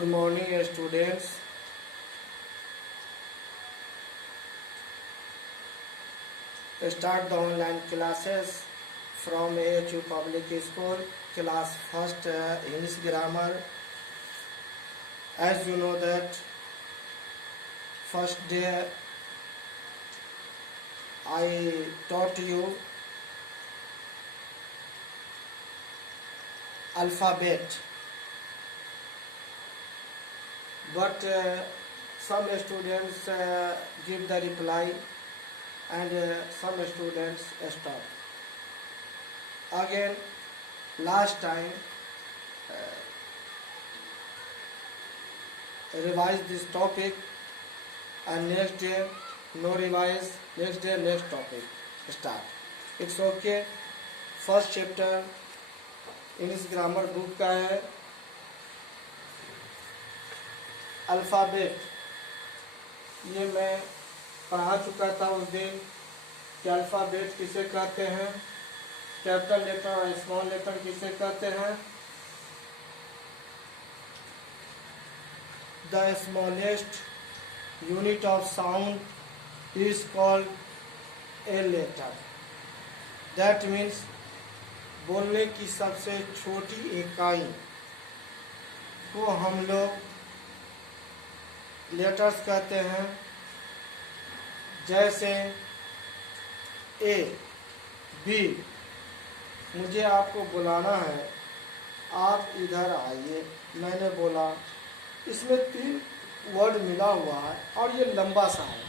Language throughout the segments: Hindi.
Good morning, students. Start the online classes from AHU Public School, class first English grammar. As you know that first day I taught you alphabet, but some students give the reply and some students stop. Again, last time revise this topic, and next day no revise, next day next topic start. It's okay. First chapter English grammar book का है अल्फ़ाबेट। ये मैं पढ़ा चुका था उस दिन कि अल्फ़ाबेट किसे कहते हैं, कैपिटल लेटर और स्मॉल लेटर किसे कहते हैं। The smallest unit of sound is called a letter. That means बोलने की सबसे छोटी इकाई को हम लोग लेटर्स कहते हैं। जैसे ए, बी। मुझे आपको बुलाना है, आप इधर आइए। मैंने बोला, इसमें 3 वर्ड मिला हुआ है और ये लंबा सा है।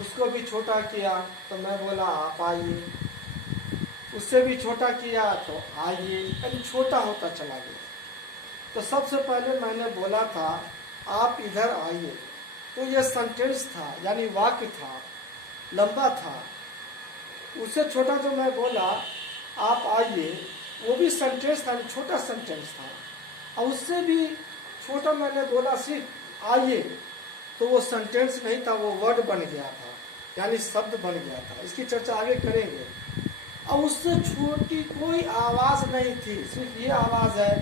उसको भी छोटा किया तो मैं बोला आप आइए, उससे भी छोटा किया तो आइए, यानी छोटा होता चला गया। तो सबसे पहले मैंने बोला था आप इधर आइए, तो यह सेंटेंस था, यानी वाक्य था, लंबा था। उससे छोटा जो मैं बोला आप आइए, वो भी सेंटेंस था, छोटा सेंटेंस था। और उससे भी छोटा मैंने बोला सिर्फ आइए, तो वो सेंटेंस नहीं था, वो वर्ड बन गया था, यानी शब्द बन गया था। इसकी चर्चा आगे करेंगे। और उससे छोटी कोई आवाज नहीं थी, सिर्फ ये आवाज है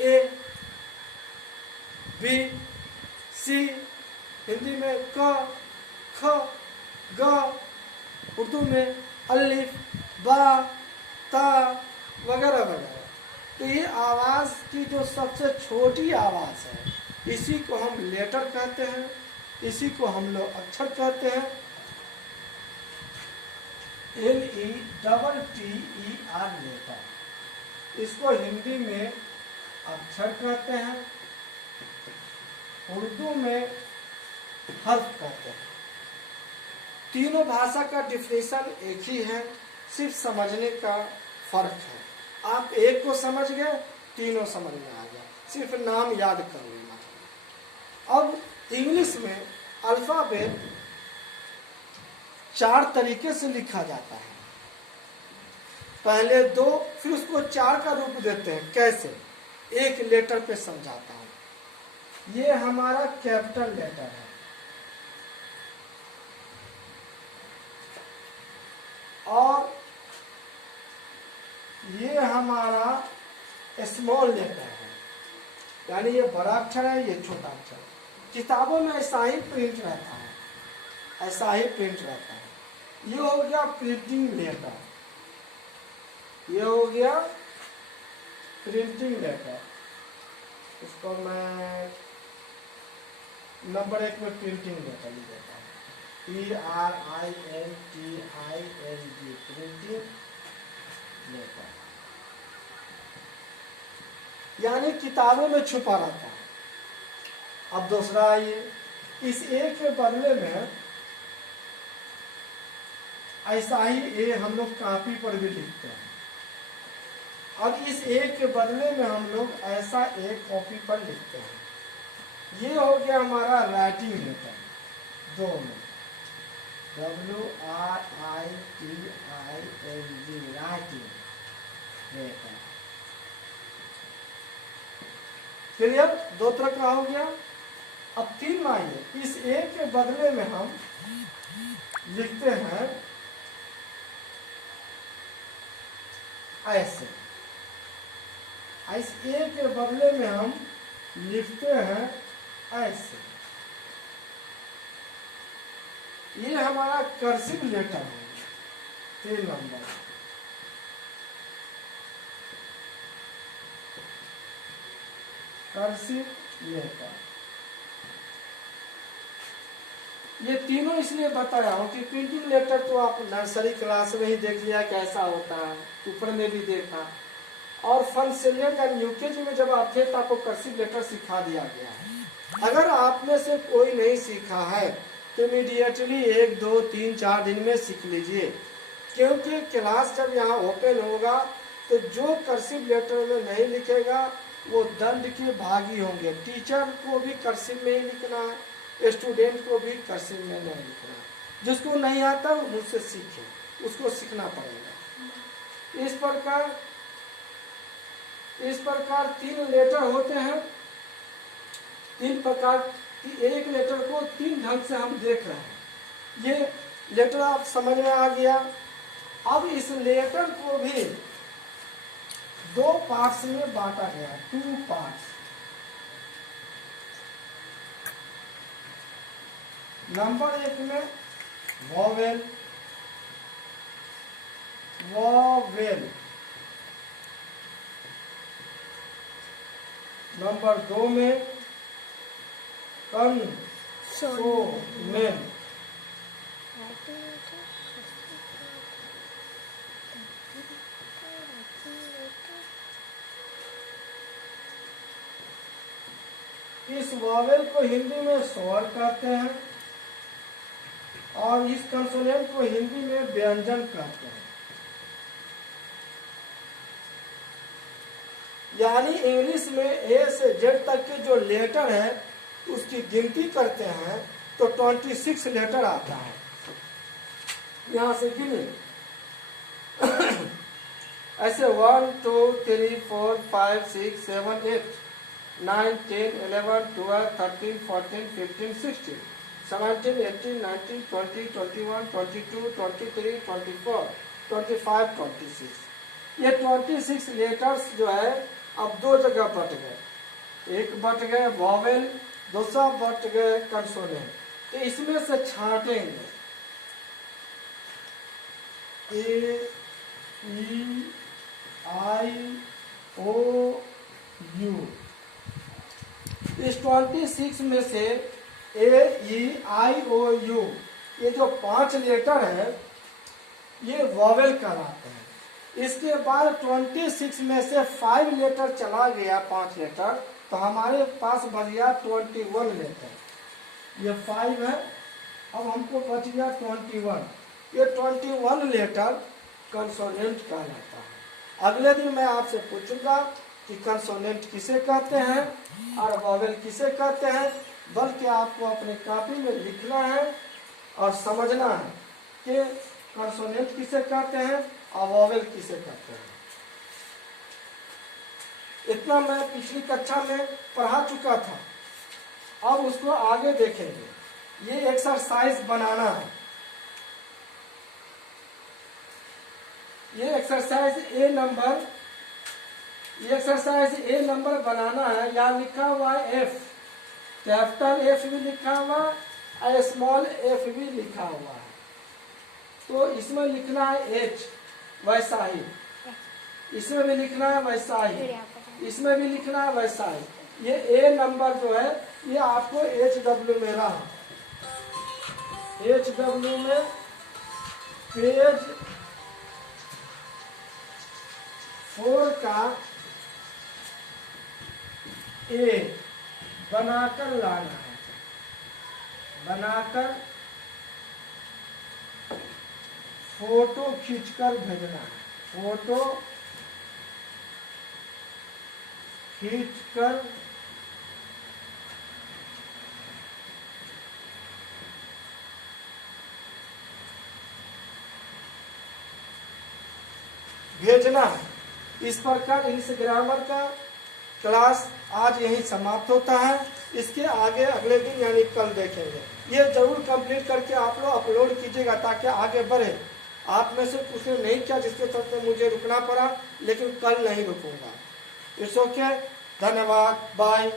ए, बी, सी। हिंदी में क, ख, ग, उर्दू में अलिफ, बा, ता वगैरह वगैरह। तो ये आवाज की जो सबसे छोटी आवाज है, इसी को हम लेटर कहते हैं, इसी को हम लोग अक्षर कहते हैं। LETTER letter. इसको हिंदी में अक्षर कहते हैं, उर्दू में हर्फ कहते हैं। तीनों भाषा का डिफिनेशन एक ही है, सिर्फ समझने का फर्क है। आप एक को समझ गए, तीनों समझ में आ गया, सिर्फ नाम याद कर लेना। अब इंग्लिश में अल्फाबेट 4 तरीके से लिखा जाता है। पहले 2, फिर उसको 4 का रूप देते हैं। कैसे? एक लेटर पे समझाता हूं। ये हमारा कैपिटल लेटर है, और ये हमारा स्मॉल लेटर है, यानी ये बड़ा अक्षर है, ये छोटा अक्षर है। किताबों में ऐसा ही प्रिंट रहता है, ऐसा ही प्रिंट रहता है। ये हो गया प्रिंटिंग लेटर, ये हो गया प्रिंटिंग लेटर। इसको मैं नंबर 1 में प्रिंटिंग लेटर लिख देता हूँ, PRINTING, प्रिंटिंग लेटर, यानी किताबों में छुपा रहता है। अब दूसरा आइए, इस ए के बदले में ऐसा ही ए हम लोग कापी पर भी लिखते हैं, और इस ए के बदले में हम लोग ऐसा एक कॉपी पर लिखते हैं। ये हो गया हमारा राइटिंग लेटर, 2 में WRITING, राइटिंग लेटर। क्लियर? 2 तरह का हो गया। अब 3 में आइए, इस ए के बदले में हम लिखते हैं ऐसे, इस ए के बदले में हम लिखते हैं ऐसे। ये हमारा कर्सिव लेटर है 3 नंबर। कर्सिव लेटर, ये तीनों इसलिए बताया हूँ कि प्रिंटिंग लेटर तो आप नर्सरी क्लास में ही देख लिया कैसा होता है, ऊपर में भी देखा, और फर्स्ट स्टैंडर्ड एंड यूकेजी में जब आप थे तो आपको कर्सिव लेटर सिखा दिया गया है। अगर आप में से कोई नहीं सीखा है तो इमीडिएटली 1, 2, 3, 4 दिन में सीख लीजिए, क्योंकि क्लास जब यहाँ ओपन होगा तो जो कर्सिव लेटर में नहीं लिखेगा वो दंड के भागी होंगे। टीचर को भी कर्सिव में ही लिखना है, स्टूडेंट को भी कर्सिव में नहीं लिखना है। जिसको नहीं आता वो मुझसे सीखे, उसको सीखना पड़ेगा। इस प्रकार 3 लेटर होते हैं। 3 प्रकार, एक लेटर को 3 ढंग से हम देख रहे हैं। ये लेटर आप समझ में आ गया। अब इस लेटर को भी 2 पार्ट्स में बांटा गया, 2 पार्ट्स। नंबर 1 में वॉवेल, नंबर 2 में कंसोनेंट, इस वॉवेल को हिंदी में स्वर कहते हैं और इस कंसोनेंट को हिंदी में व्यंजन कहते हैं। यानी इंग्लिश में ए से जेड तक के जो लेटर है उसकी गिनती करते हैं तो 26 लेटर आता है। यहां से गिने ऐसे 1, 2, 3, 4, 5, 6, 7, 8, 9, 10, 11, 12, 13, 14, 15, 16, 17, 18, 19, 20, 21, 22, 23, 24, 25, 26। ये 26 लेटर्स जो है अब 2 जगह बट गए। एक बट गए वॉवेल, दूसरा बट गए कंसोनेंट। तो इसमें से छांटेंगे ए, ई, आई, ओ, यू। इस 26 में से ए, ई, आई, ओ, यू ये जो 5 लेटर है ये वॉवेल कहलाते हैं। इसके बाद 26 में से 5 लेटर चला गया, 5 लेटर, तो हमारे पास बच गया 21 लेटर। ये 5 है, अब हमको बच गया 21। ये 21 लेटर कंसोनेंट कहलाता है। अगले दिन मैं आपसे पूछूंगा कि कंसोनेंट किसे कहते हैं और वॉवेल किसे कहते हैं, बल्कि आपको अपनी कॉपी में लिखना है और समझना है कि कंसोनेंट किसे कहते हैं और वॉवेल किसे कहते हैं। इतना मैं पिछली कक्षा में पढ़ा चुका था, अब उसको आगे देखेंगे। ये एक्सरसाइज बनाना है। ये एक्सरसाइज ए नंबर बनाना है। यहाँ लिखा हुआ है एफ, कैपिटल एफ भी लिखा हुआ और स्मॉल एफ भी लिखा हुआ है। तो इसमें लिखना है एच, वैसा ही इसमें भी लिखना है, वैसा ही इसमें भी लिखना है, वैसा ही। ये ए नंबर जो है ये आपको HW में रहा। HW में पेज 4 का ए बनाकर लाना है, बनाकर फोटो खींचकर भेजना है, फोटो खींचकर भेजना है। इस प्रकार इंग्लिश ग्रामर का क्लास आज यही समाप्त होता है। इसके आगे अगले दिन यानी कल देखेंगे। ये जरूर कंप्लीट करके आप लोग अपलोड कीजिएगा ताकि आगे बढ़े। आप में से कुछ ने नहीं किया जिसके चलते मुझे रुकना पड़ा, लेकिन कल नहीं रुकूंगा। इट्स ओके, धन्यवाद, बाय।